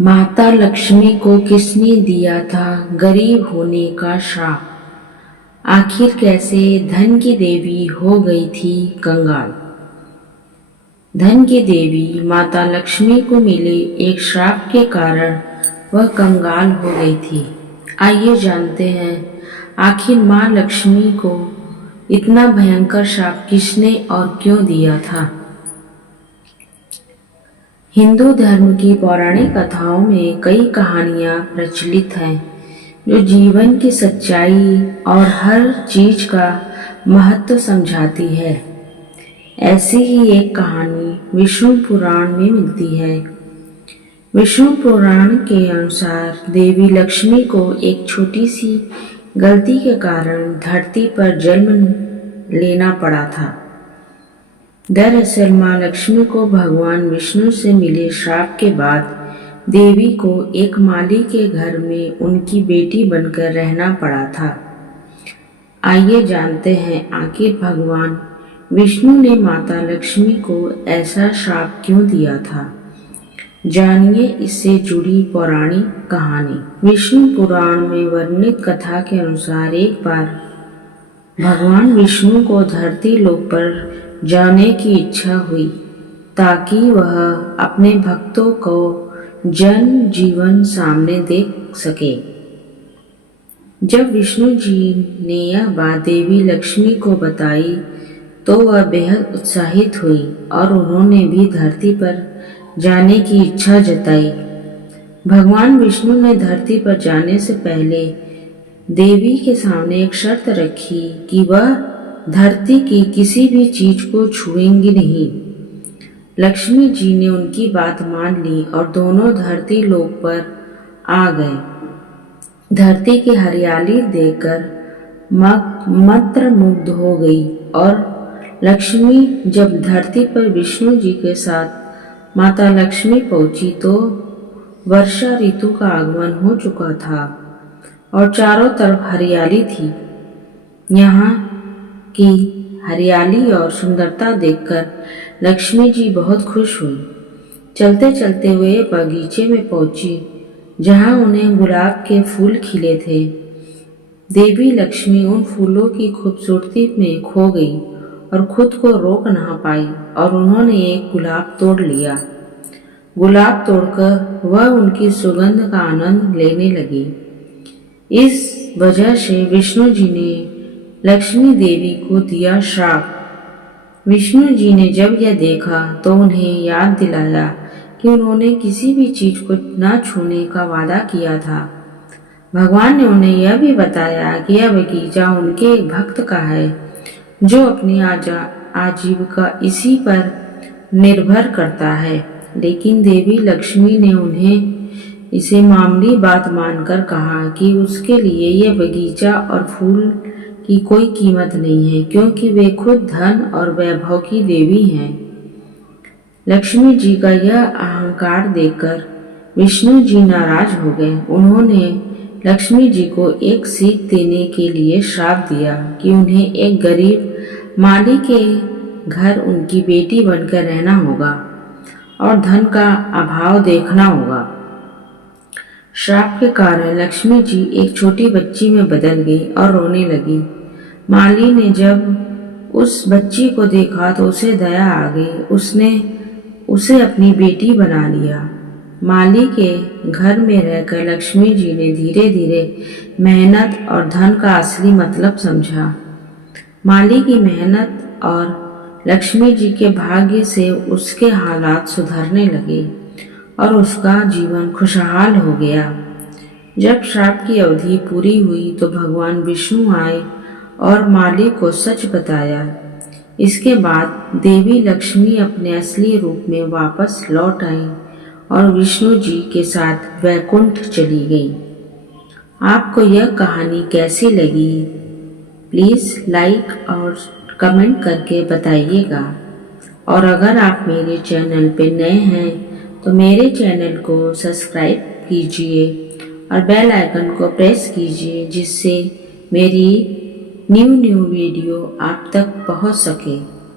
माता लक्ष्मी को किसने दिया था गरीब होने का श्राप? आखिर कैसे धन की देवी हो गई थी कंगाल? धन की देवी माता लक्ष्मी को मिले एक श्राप के कारण वह कंगाल हो गई थी। आइए जानते हैं आखिर माँ लक्ष्मी को इतना भयंकर श्राप किसने और क्यों दिया था। हिंदू धर्म की पौराणिक कथाओं में कई कहानियां प्रचलित हैं जो जीवन की सच्चाई और हर चीज का महत्व समझाती है। ऐसी ही एक कहानी विष्णु पुराण में मिलती है। विष्णु पुराण के अनुसार देवी लक्ष्मी को एक छोटी सी गलती के कारण धरती पर जन्म लेना पड़ा था। दरअसल माँ लक्ष्मी को भगवान विष्णु से मिले श्राप के बाद देवी को एक माली के घर में उनकी बेटी बनकर रहना पड़ा था। आइए जानते हैं आखिर भगवान विष्णु ने माता लक्ष्मी को ऐसा श्राप क्यों दिया था। जानिए इससे जुड़ी पौराणिक कहानी। विष्णु पुराण में वर्णित कथा के अनुसार एक बार भगवान विष्णु को धरती लोक पर जाने की इच्छा हुई ताकि वह अपने भक्तों को जन जीवन सामने देख सके। जब विष्णु जी ने यह बात देवी लक्ष्मी को बताई तो वह बेहद उत्साहित हुई और उन्होंने भी धरती पर जाने की इच्छा जताई। भगवान विष्णु ने धरती पर जाने से पहले देवी के सामने एक शर्त रखी कि वह धरती की किसी भी चीज को छुएंगी नहीं। लक्ष्मी जी ने उनकी बात मान ली और दोनों धरती लोक पर आ गए। धरती की हरियाली देखकर मंत्रमुग्ध हो गई और लक्ष्मी जब धरती पर विष्णु जी के साथ माता लक्ष्मी पहुंची तो वर्षा ऋतु का आगमन हो चुका था और चारों तरफ हरियाली थी। यहाँ की हरियाली और सुंदरता देखकर लक्ष्मी जी बहुत खुश हुई। चलते चलते हुए बगीचे में पहुंची जहां उन्हें गुलाब के फूल खिले थे। देवी लक्ष्मी उन फूलों की खूबसूरती में खो गई और खुद को रोक ना पाई और उन्होंने एक गुलाब तोड़ लिया। गुलाब तोड़कर वह उनकी सुगंध का आनंद लेने लगी। इस वजह से विष्णु जी ने लक्ष्मी देवी को दिया श्राप। विष्णु जी ने जब यह देखा तो उन्हें याद दिलाया कि उन्होंने किसी भी चीज को न छूने का वादा किया था। भगवान ने उन्हें यह भी बताया कि यह बगीचा उनके एक भक्त का है जो अपनी आजीविका इसी पर निर्भर करता है। लेकिन देवी लक्ष्मी ने उन्हें इसे मामूली बात मानकर कहा कि उसके लिए यह बगीचा और फूल की कोई कीमत नहीं है क्योंकि वे खुद धन और वैभव की देवी हैं। लक्ष्मी जी का यह अहंकार देखकर विष्णु जी नाराज हो गए। उन्होंने लक्ष्मी जी को एक सीख देने के लिए श्राप दिया कि उन्हें एक गरीब माली के घर उनकी बेटी बनकर रहना होगा और धन का अभाव देखना होगा। श्राप के कारण लक्ष्मी जी एक छोटी बच्ची में बदल गई और रोने लगी। माली ने जब उस बच्ची को देखा तो उसे दया आ गई। उसने उसे अपनी बेटी बना लिया। माली के घर में रहकर लक्ष्मी जी ने धीरे धीरे मेहनत और धन का असली मतलब समझा। माली की मेहनत और लक्ष्मी जी के भाग्य से उसके हालात सुधरने लगे और उसका जीवन खुशहाल हो गया। जब श्राप की अवधि पूरी हुई तो भगवान विष्णु आए और माली को सच बताया। इसके बाद देवी लक्ष्मी अपने असली रूप में वापस लौट आई और विष्णु जी के साथ वैकुंठ चली गई। आपको यह कहानी कैसी लगी? प्लीज़ लाइक और कमेंट करके बताइएगा। और अगर आप मेरे चैनल पर नए हैं तो मेरे चैनल को सब्सक्राइब कीजिए और बेल आइकन को प्रेस कीजिए जिससे मेरी न्यू वीडियो आप तक पहुंच सके।